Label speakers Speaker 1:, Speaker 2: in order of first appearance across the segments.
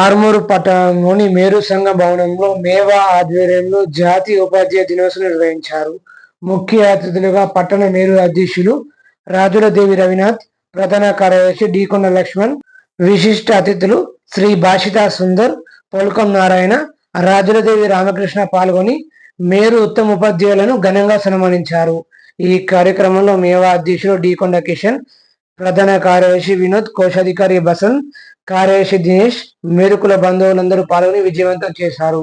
Speaker 1: ఆర్మూరు పట్టణంలోని మేరు సంఘ భవనంలో మేవా ఆధ్వర్యంలో జాతీయ ఉపాధ్యాయ దినోత్సవం నిర్వహించారు. ముఖ్య అతిథులుగా పట్టణ మేరు అధ్యక్షులు రాజులదేవి రవినాథ్ ప్రధాన కార్యదర్శి డీకొండ లక్ష్మణ్ విశిష్ట అతిథులు శ్రీ భాషితా సుందర్ పొలకం నారాయణ రాజులదేవి రామకృష్ణ పాల్గొని మేరు ఉత్తమ ఉపాధ్యాయులను ఘనంగా సన్మానించారు. ఈ కార్యక్రమంలో మేవా అధ్యక్షులు డీకొండ కిషన్ ప్రధాన కార్యదర్శి వినోద్ కోశాధికారి బసంత్ కార్యదర్శి దినేష్ మేరుకుల బంధువులందరూ పాల్గొని విజయవంతం చేశారు.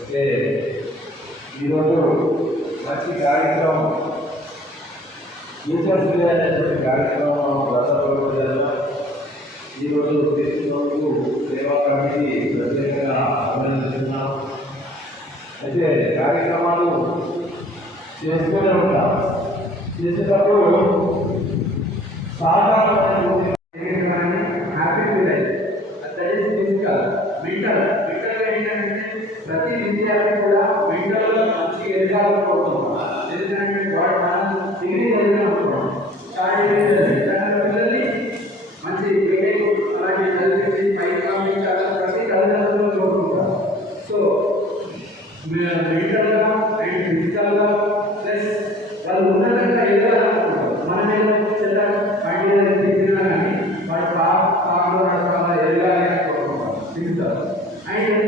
Speaker 2: అంటే ఈరోజు మంచి కార్యక్రమం టీచర్స్ డే అనేటువంటి కార్యక్రమం గత రోజులలో ఈరోజు తీసుకున్నందుకు సేవా కమిటీ ప్రత్యేకంగా అభినందిస్తున్నాం. అయితే కార్యక్రమాలు చేసుకునే ఉంటాం చేసేటప్పుడు
Speaker 3: సాధారణ I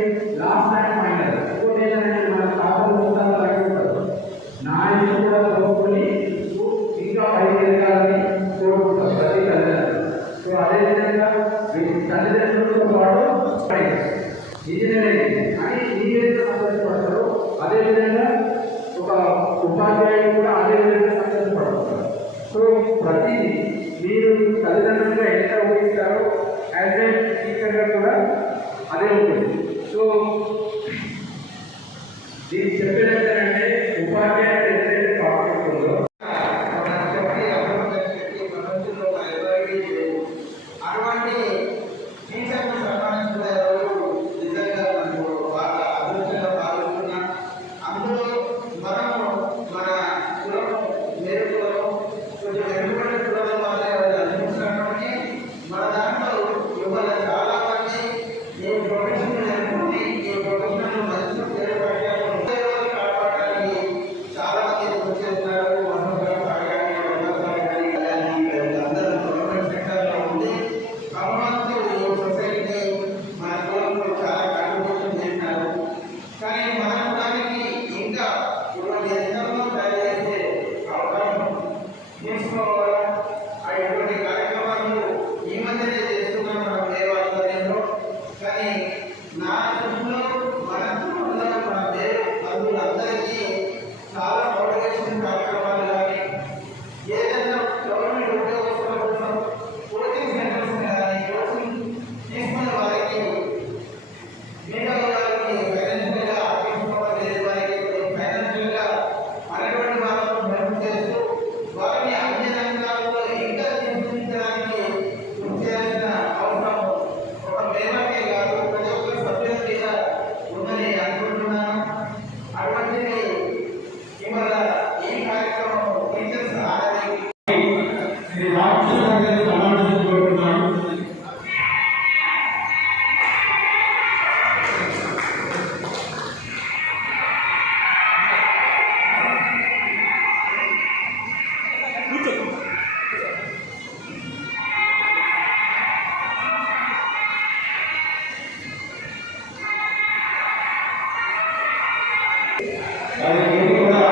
Speaker 3: verde దానికి
Speaker 2: కూడా